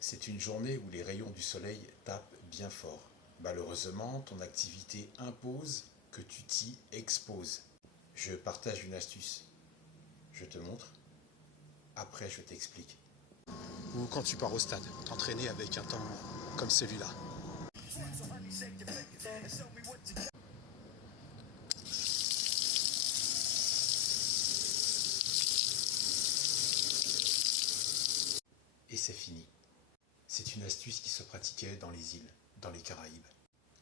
C'est une journée où les rayons du soleil tapent bien fort. Malheureusement, ton activité impose que tu t'y exposes. Je partage une astuce. Je te montre. Après, je t'explique. Ou quand tu pars au stade, t'entraîner avec un temps comme celui-là. Et c'est fini. C'est une astuce qui se pratiquait dans les îles, dans les Caraïbes.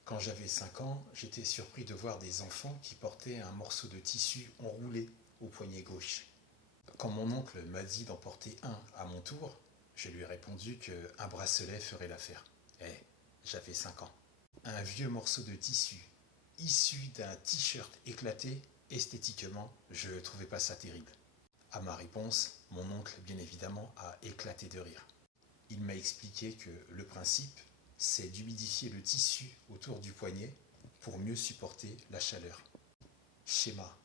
Quand j'avais 5 ans, j'étais surpris de voir des enfants qui portaient un morceau de tissu enroulé au poignet gauche. Quand mon oncle m'a dit d'en porter un à mon tour, je lui ai répondu qu'un bracelet ferait l'affaire. J'avais 5 ans. Un vieux morceau de tissu issu d'un t-shirt éclaté, esthétiquement, je ne trouvais pas ça terrible. À ma réponse, mon oncle, bien évidemment, a éclaté de rire. Il m'a expliqué que le principe, c'est d'humidifier le tissu autour du poignet pour mieux supporter la chaleur. Schéma: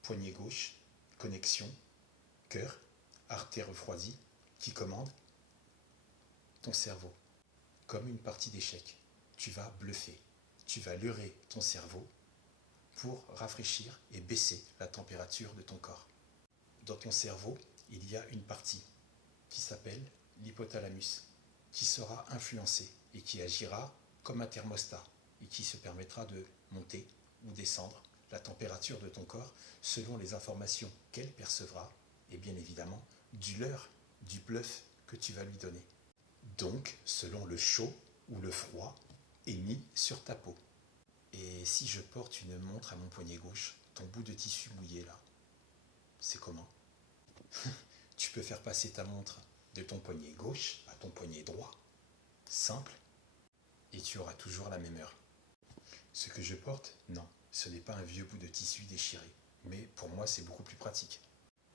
poignet gauche, connexion, cœur, artère refroidie, qui commande ton cerveau. Comme une partie d'échecs, tu vas bluffer, tu vas leurrer ton cerveau pour rafraîchir et baisser la température de ton corps. Dans ton cerveau, il y a une partie qui s'appelle l'hypothalamus, qui sera influencée et qui agira comme un thermostat et qui se permettra de monter ou descendre la température de ton corps selon les informations qu'elle percevra et bien évidemment du leurre, du bluff que tu vas lui donner. Donc selon le chaud ou le froid émis sur ta peau. Et si je porte une montre à mon poignet gauche, ton bout de tissu mouillé là, c'est comment? Tu peux faire passer ta montre de ton poignet gauche à ton poignet droit. Simple. Et tu auras toujours la même heure. Ce que je porte, non, ce n'est pas un vieux bout de tissu déchiré. Mais pour moi, c'est beaucoup plus pratique.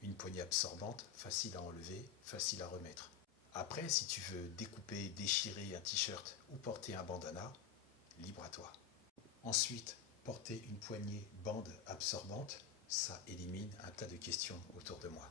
Une poignée absorbante, facile à enlever, facile à remettre. Après, si tu veux découper, déchirer un t-shirt ou porter un bandana, libre à toi. Ensuite, porter une poignée bande absorbante, ça élimine un tas de questions autour de moi.